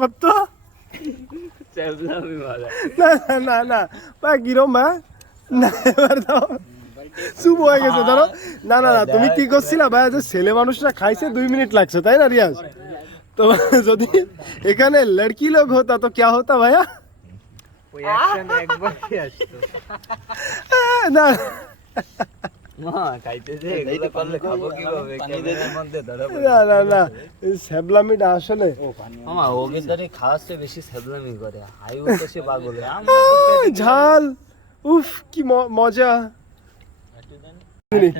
কত না না না ভাই কিরম ভাই না এবার দাও চুপ হয়ে গেছে ধরো না না না তুমি কি করছিলা ভাই যে ছেলে মানুষরা খাইছে 2 মিনিট লাগছে তাই না রিয়াজ তো যদি এখানে লড়কি লোক হতা তো क्या होता ভাইয়া ওই অ্যাকশন একবারই আসতো না মা খাইতেছে এগুলো করলে খাবো কিভাবে ক্যামেরার মধ্যে ধরা না না না স্যাবলামিটা আসলে মামা ওকে ধরে খাওয়াতে বেশি স্যাবলামি করে হাই উঠে সে পাগল আমরা তো পেটে ঝাল উফ কি মজা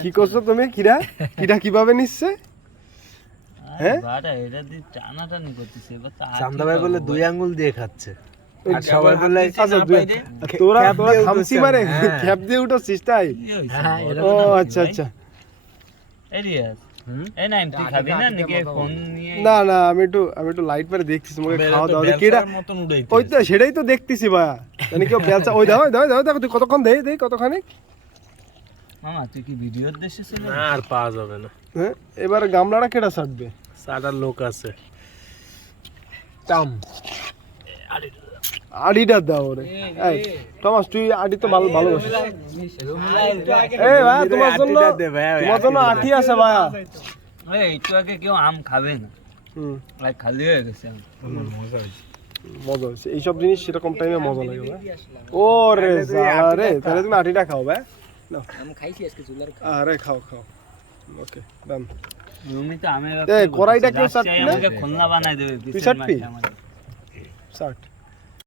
কি করছো তুমি কিরা কিরা কিভাবে নিচ্ছে হ্যাঁ বাড়া এটা দি টানাটানি করতেছে এবার তো চান্দা ভাই বলে 2 আঙ্গুল দিয়ে খাচ্ছে আর সবাই বলে আচ্ছা তোরা খামসি মারে খ্যাপ দিয়ে উঠছিস তাই ও আচ্ছা আচ্ছা এরিয়াস এই না এমপি খাবি না নাকি ফোন নিয়ে না না আমি একটু লাইট পরে দেখতেছি তোমাকে খাওয়া দাওয়া কিরা ওই তো সেটাই তো দেখতেছি ভাই মানে কেউ বেলচা ওই দাও দাও দাও দেখো তুই কতক্ষণ দেই কতখানি মামা তুই কি ভিডিওর দেশে ছিল না আর পাওয়া যাবে না হ্যাঁ এবার গামলাটা কেডা ছাড়বে সাদার লোক আছে চাম আড়িটা দাও রে এই টমাস তুই আড়ি তো ভালোবাসিস এই ভাই তোমার জন্য আটি আছে ভাই এই একটু আগে কেউ আম খাবে না ভাই খালি হয়ে গেছে মজা হয়েছে এইসব জিনিস সেরকম টাইমে মজা লাগে ভাই ও রে রে তাহলে তুমি আটিটা খাও ভাই আমি খাইছি আজকে চুলার আরে খাও ওকে ডান রুমি তো আমের এই কড়াইটা কেউ চাটবে না আমাকে খুলনা বানাই দেবে তুই চাটবি চাট